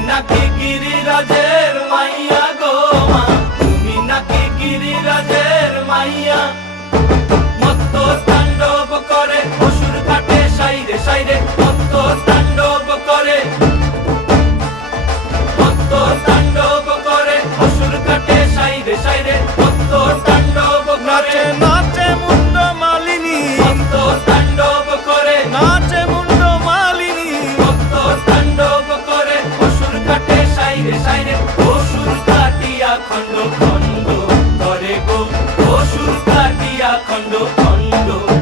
নাকি গিরিরাজের মাইয়া গো মা? তুমি নাকি গিরিরাজের মাইয়া? মত্ত তাণ্ডব করে অসুর কাটে, সাইরে সাইরে মত্ত অসুর কাটিয়া খণ্ড খণ্ড করে গো অসুর কাটিয়া খণ্ড খণ্ড।